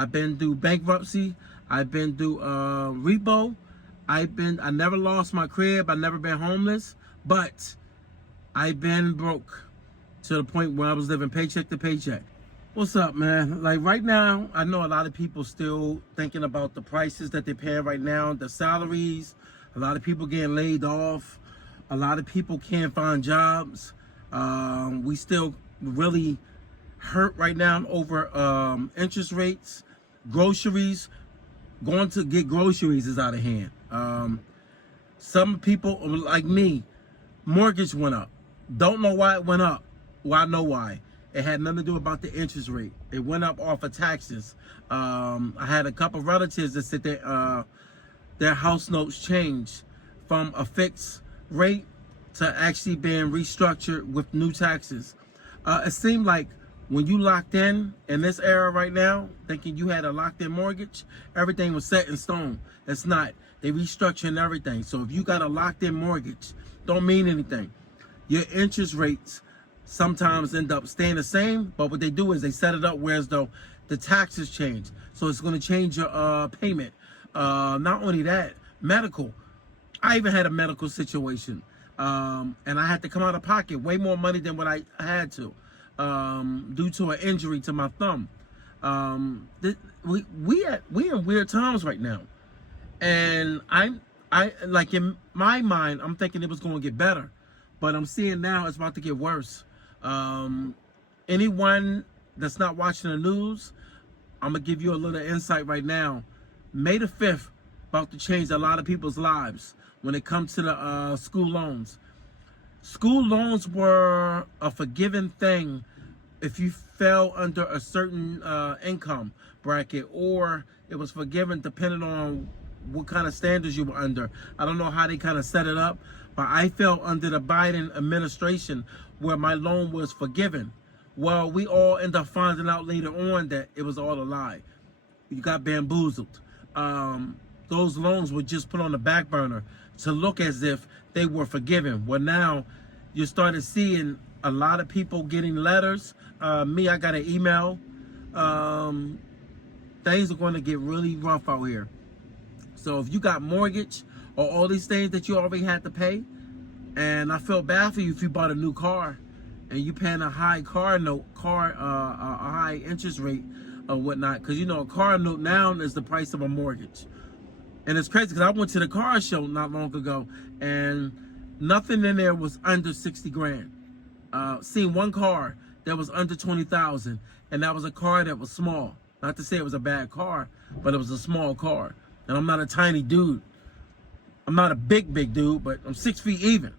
I've been through bankruptcy. I've been through repo. I never lost my crib. I never been homeless, but I've been broke to the point where I was living paycheck to paycheck. What's up, man? Like right now, I know a lot of people still thinking about the prices that they're paying right now, the salaries. A lot of people getting laid off. A lot of people can't find jobs. We still really hurt right now over interest rates. Groceries, going to get groceries is out of hand. Some people like me, mortgage went up. Don't know why it went up. Well, I know why. It had nothing to do about the interest rate. It went up off of taxes. I had a couple of relatives that said their house notes changed from a fixed rate to actually being restructured with new taxes. It seemed like when you locked in this era right now, thinking you had a locked in mortgage, everything was set in stone. It's not. They restructuring everything. So if you got a locked in mortgage, don't mean anything. Your interest rates sometimes end up staying the same, but what they do is they set it up where as though the taxes change. So it's going to change your payment. Not only that, medical. I even had a medical situation, and I had to come out of pocket way more money than what I had to. Due to an injury to my thumb. We in weird times right now, and I like in my mind I'm thinking it was going to get better, but I'm seeing now it's about to get worse. Anyone that's not watching the news, I'm gonna give you a little insight right now. May the 5th about to change a lot of people's lives when it comes to the school loans. School loans were a forgiven thing if you fell under a certain income bracket, or it was forgiven depending on what kind of standards you were under. I don't know how they kind of set it up, but I fell under the Biden administration where my loan was forgiven. Well, we all end up finding out later on that it was all a lie. You got bamboozled. Those loans were just put on the back burner to look as if they were forgiven. Well, now you started seeing a lot of people getting letters. Me, I got an email. Things are going to get really rough out here. So if you got mortgage or all these things that you already had to pay, and I feel bad for you if you bought a new car and you paying a high car note, a high interest rate or whatnot, because you know a car note now is the price of a mortgage. And it's crazy because I went to the car show not long ago and nothing in there was under 60 grand. Seen one car that was under 20,000, and that was a car that was small. Not to say it was a bad car, but it was a small car. And I'm not a tiny dude. I'm not a big dude, but I'm 6 feet even.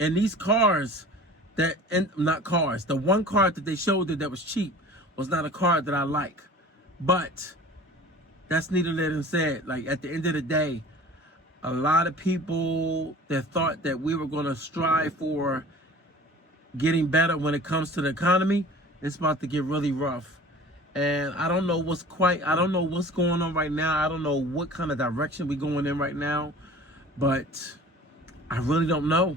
And these cars the one car that they showed that was cheap was not a car that I like. But that's neither there than said. Like at the end of the day, a lot of people that thought that we were going to strive for getting better when it comes to the economy, it's about to get really rough. And I don't know what's going on right now. I don't know what kind of direction we're going in right now, but I really don't know.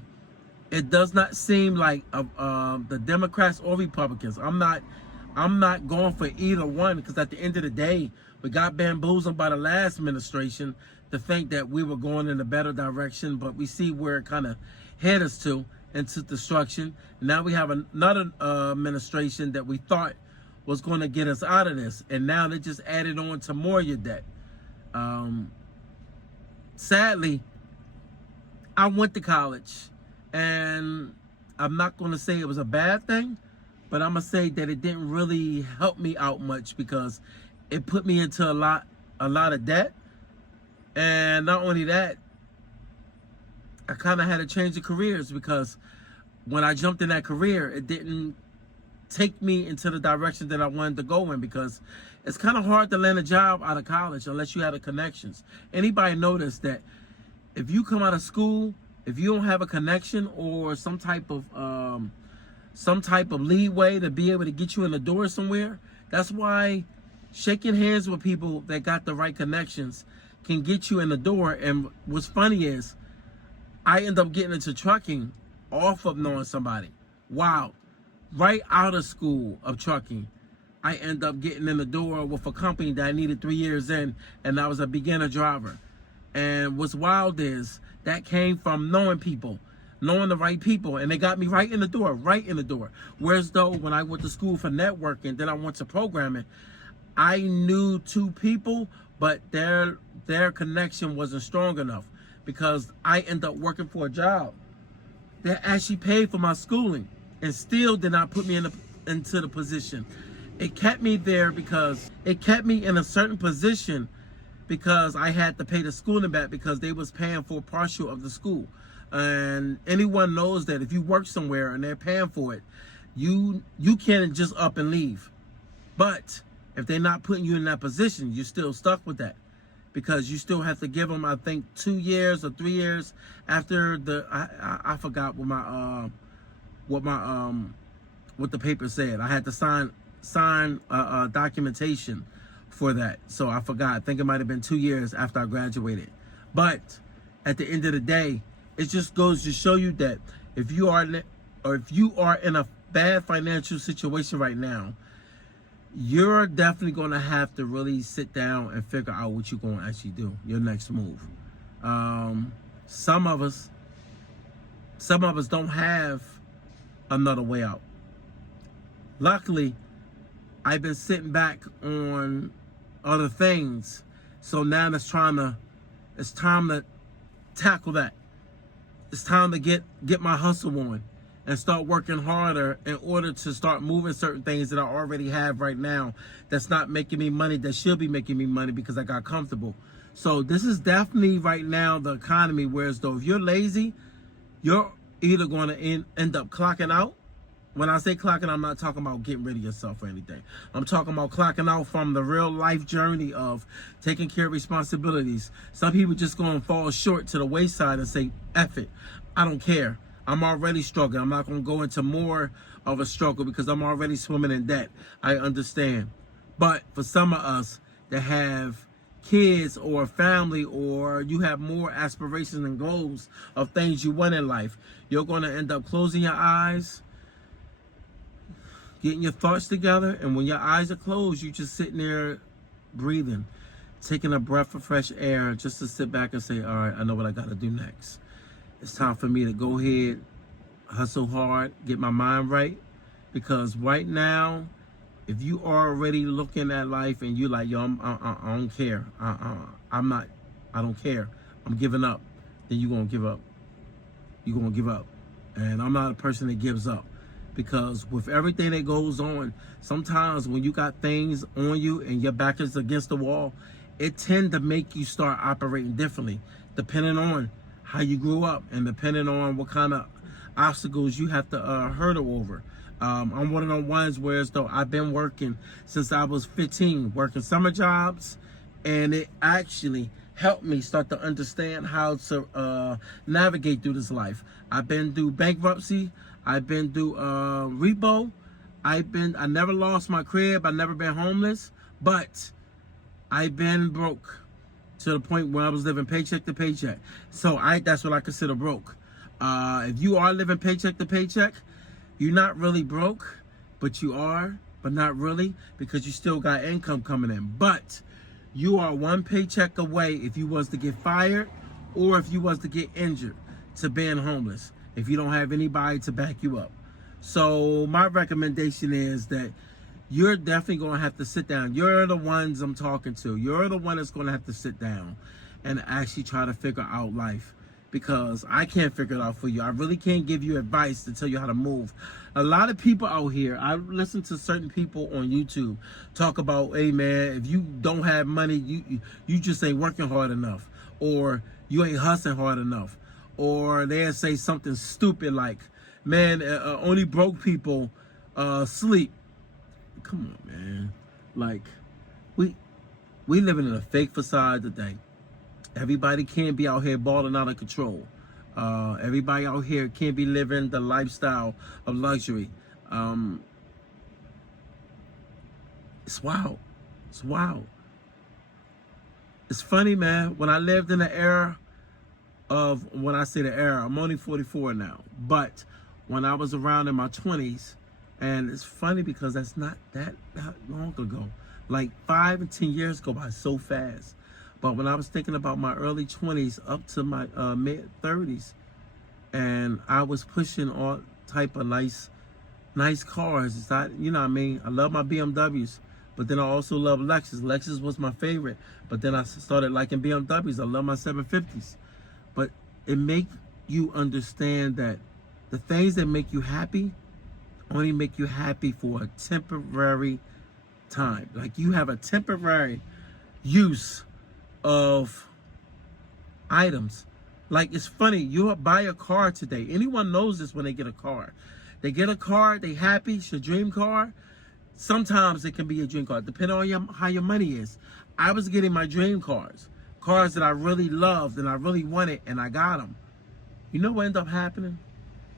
It does not seem like the Democrats or Republicans. I'm not going for either one, because at the end of the day, we got bamboozled by the last administration to think that we were going in a better direction, but we see where it kind of head us to, into destruction. Now we have another administration that we thought was going to get us out of this, and now they just added on to more of your debt. Sadly, I went to college, and I'm not going to say it was a bad thing, but I'm going to say that it didn't really help me out much, because it put me into a lot of debt. And not only that, I kind of had to change the careers, because when I jumped in that career, it didn't take me into the direction that I wanted to go in, because it's kind of hard to land a job out of college unless you have the connections. Anybody notice that if you come out of school, if you don't have a connection or some type of leeway to be able to get you in the door somewhere, that's why shaking hands with people that got the right connections can get you in the door. And what's funny is I end up getting into trucking off of knowing somebody. Wow. Right out of school of trucking, I end up getting in the door with a company that I needed 3 years in, and I was a beginner driver. And what's wild is that came from knowing people, knowing the right people, and they got me right in the door, right in the door. Whereas though when I went to school for networking, then I went to programming, I knew 2 people, but their connection wasn't strong enough because I ended up working for a job that actually paid for my schooling and still did not put me into the position. It kept me there because it kept me in a certain position because I had to pay the schooling back because they was paying for partial of the school. And anyone knows that if you work somewhere and they're paying for it, you can't just up and leave. But if they're not putting you in that position, you're still stuck with that because you still have to give them, I think, 2 years or 3 years after the I forgot what the paper said. I had to sign documentation for that, so I forgot. I think it might have been 2 years after I graduated. But at the end of the day, it just goes to show you that if you are in a bad financial situation right now, you're definitely going to have to really sit down and figure out what you're going to actually do, your next move. Some of us don't have another way out. Luckily, I've been sitting back on other things, so now it's time to tackle that. It's time to get my hustle on and start working harder in order to start moving certain things that I already have right now that's not making me money, that should be making me money because I got comfortable. So this is definitely right now the economy, whereas though if you're lazy, you're either going to end up clocking out. When I say clocking, I'm not talking about getting rid of yourself or anything. I'm talking about clocking out from the real life journey of taking care of responsibilities. Some people just going to fall short to the wayside and say, F it, I don't care. I'm already struggling. I'm not going to go into more of a struggle because I'm already swimming in debt. I understand. But for some of us that have kids or family, or you have more aspirations and goals of things you want in life, you're going to end up closing your eyes, getting your thoughts together, and when your eyes are closed, you're just sitting there breathing, taking a breath of fresh air just to sit back and say, all right, I know what I got to do next. It's time for me to go ahead, hustle hard, get my mind right, because right now, if you are already looking at life and you're like, yo, I don't care, I don't care, I'm giving up, then you're going to give up. You're going to give up. And I'm not a person that gives up. Because with everything that goes on, sometimes when you got things on you and your back is against the wall, it tend to make you start operating differently, depending on how you grew up and depending on what kind of obstacles you have to hurdle over. I'm one of the ones where as though I've been working since I was 15, working summer jobs, and it actually helped me start to understand how to navigate through this life. I've been through bankruptcy. I've been through repo. I never lost my crib. I've never been homeless, but I've been broke to the point where I was living paycheck to paycheck. So that's what I consider broke. If you are living paycheck to paycheck, you're not really broke, but you are, but not really, because you still got income coming in. But you are one paycheck away if you was to get fired or if you was to get injured to being homeless, if you don't have anybody to back you up. So my recommendation is that you're definitely going to have to sit down. You're the ones I'm talking to. You're the one that's going to have to sit down and actually try to figure out life, because I can't figure it out for you. I really can't give you advice to tell you how to move. A lot of people out here, I listen to certain people on YouTube talk about, hey man, if you don't have money, you just ain't working hard enough, or you ain't hustling hard enough, or they'll say something stupid like, man, only broke people sleep. Come on, man. Like, we living in a fake facade today. Everybody can't be out here balling out of control. Everybody out here can't be living the lifestyle of luxury. It's wild. It's wild. It's funny, man. When I lived in the era of, when I say the era, I'm only 44 now. But when I was around in my 20s, And it's funny because that's not that long ago. Like 5 and 10 years go by so fast. But when I was thinking about my early 20s up to my mid 30s, and I was pushing all type of nice cars. It's not, you know what I mean? I love my BMWs, but then I also love Lexus. Lexus was my favorite, but then I started liking BMWs. I love my 750s. But it make you understand that the things that make you happy only make you happy for a temporary time. Like you have a temporary use of items. Like it's funny, you buy a car today. Anyone knows this when they get a car. They get a car, they happy, it's your dream car. Sometimes it can be a dream car, depending on how your money is. I was getting my dream cars that I really loved and I really wanted, and I got them. You know what ended up happening?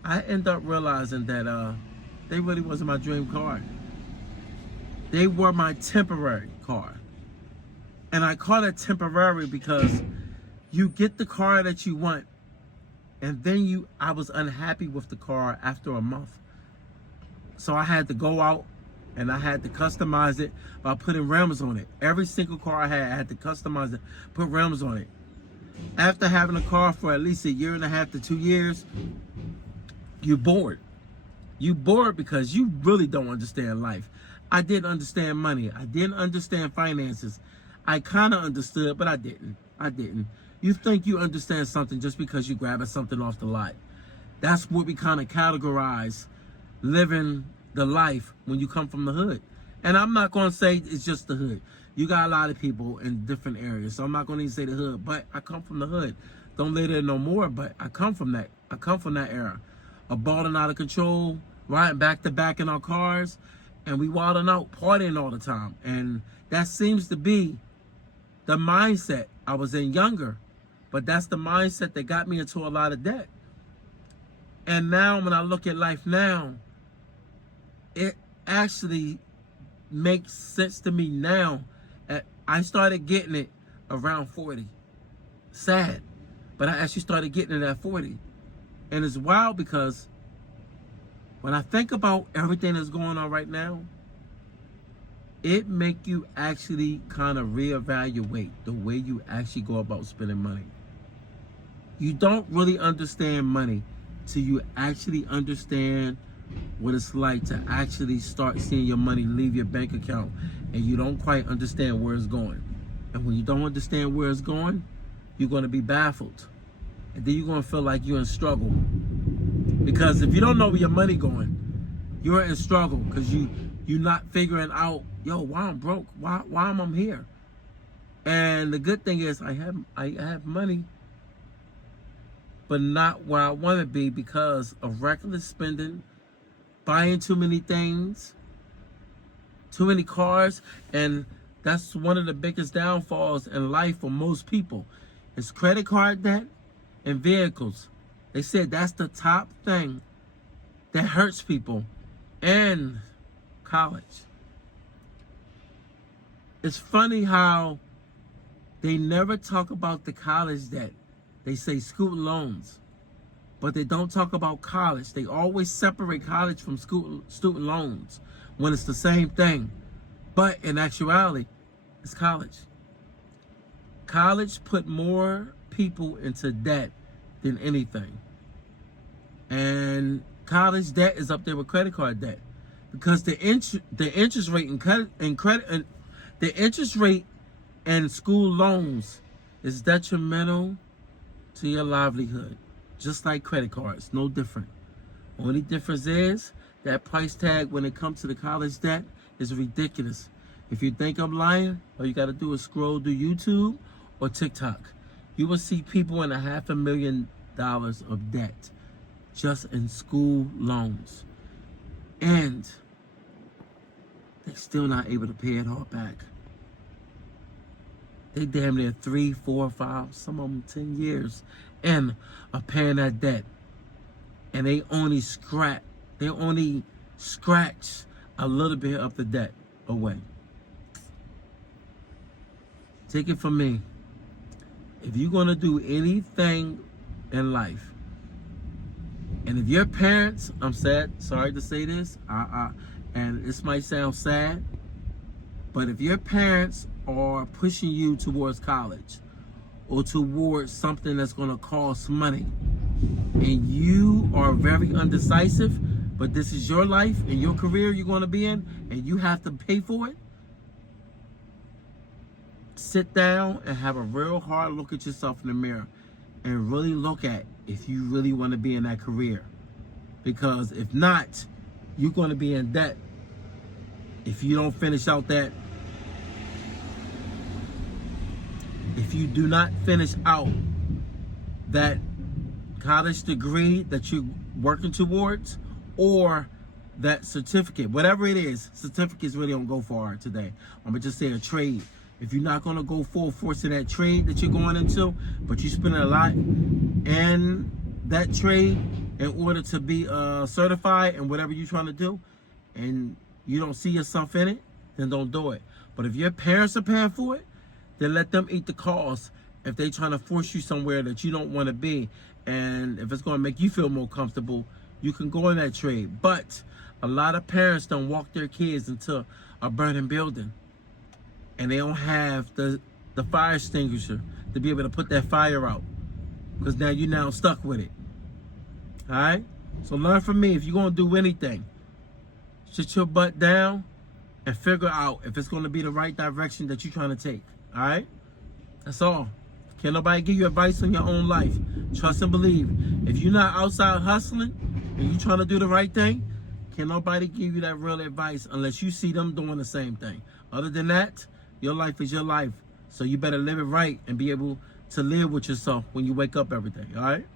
I ended up realizing that they really wasn't my dream car. They were my temporary car. And I call it temporary because you get the car that you want, and then I was unhappy with the car after a month. So I had to go out and I had to customize it by putting rims on it. Every single car I had to customize it, put rims on it. After having a car for at least 1.5 to 2 years, you're bored. You bored because you really don't understand life. I didn't understand money. I didn't understand finances. I kind of understood, but I didn't. You think you understand something just because you grabbing something off the lot. That's what we kind of categorize living the life when you come from the hood. And I'm not going to say it's just the hood. You got a lot of people in different areas, so I'm not going to even say the hood, but I come from the hood. Don't live there no more, but I come from that. I come from that era of balling out of control, riding back to back in our cars, and we wilding out, partying all the time. And that seems to be the mindset I was in younger, but that's the mindset that got me into a lot of debt. And now when I look at life now, it actually makes sense to me now. I started getting it around 40. Sad, but I actually started getting it at 40. And it's wild because when I think about everything that's going on right now, it make you actually kind of reevaluate the way you actually go about spending money. You don't really understand money till you actually understand what it's like to actually start seeing your money leave your bank account, and you don't quite understand where it's going. And when you don't understand where it's going, you're going to be baffled. And then you're going to feel like you're in struggle. Because if you don't know where your money going, you're in struggle because you're not figuring out, yo, why I'm broke? Why am I here? And the good thing is I have money, but not where I want to be because of reckless spending, buying too many things, too many cars. And that's one of the biggest downfalls in life for most people. It's credit card debt and vehicles. They said that's the top thing that hurts people. And college. It's funny how they never talk about the college debt. They say student loans, but they don't talk about college. They always separate college from student loans when it's the same thing. But in actuality, it's college. College put more people into debt than anything. And college debt is up there with credit card debt because the interest rate the interest rate and school loans is detrimental to your livelihood, just like credit cards. No different. Only difference is that price tag when it comes to the college debt is ridiculous. If you think I'm lying, all you got to do is scroll through YouTube or TikTok. You will see people in $500,000 of debt just in school loans. And they're still not able to pay it all back. They damn near 3, 4, 5, some of them 10 years and are paying that debt. And they only scratch a little bit of the debt away. Take it from me. If you're going to do anything in life, And if your parents, I'm sorry to say this, and this might sound sad, but if your parents are pushing you towards college or towards something that's going to cost money, and you are very undecisive, but this is your life and your career you're going to be in, and you have to pay for it, sit down and have a real hard look at yourself in the mirror and really look at if you really want to be in that career. Because if not, you're going to be in debt if you don't finish out that. If you do not finish out that college degree that you're working towards, or that certificate, whatever it is, certificates really don't go far today. I'm gonna just say a trade. If you're not gonna go full force in that trade that you're going into, but you're spending a lot in that trade in order to be certified in whatever you're trying to do, and you don't see yourself in it, then don't do it. But if your parents are paying for it, then let them eat the cost. If they're trying to force you somewhere that you don't want to be, and if it's going to make you feel more comfortable, you can go in that trade. But a lot of parents don't walk their kids into a burning building, and they don't have the fire extinguisher to be able to put that fire out, because now you're now stuck with it. All right? So learn from me. If you're going to do anything, sit your butt down and figure out if it's going to be the right direction that you're trying to take. All right? That's all. Can't nobody give you advice on your own life. Trust and believe. If you're not outside hustling and you're trying to do the right thing, can't nobody give you that real advice unless you see them doing the same thing. Other than that, your life is your life. So you better live it right and be able to live with yourself when you wake up every day. All right?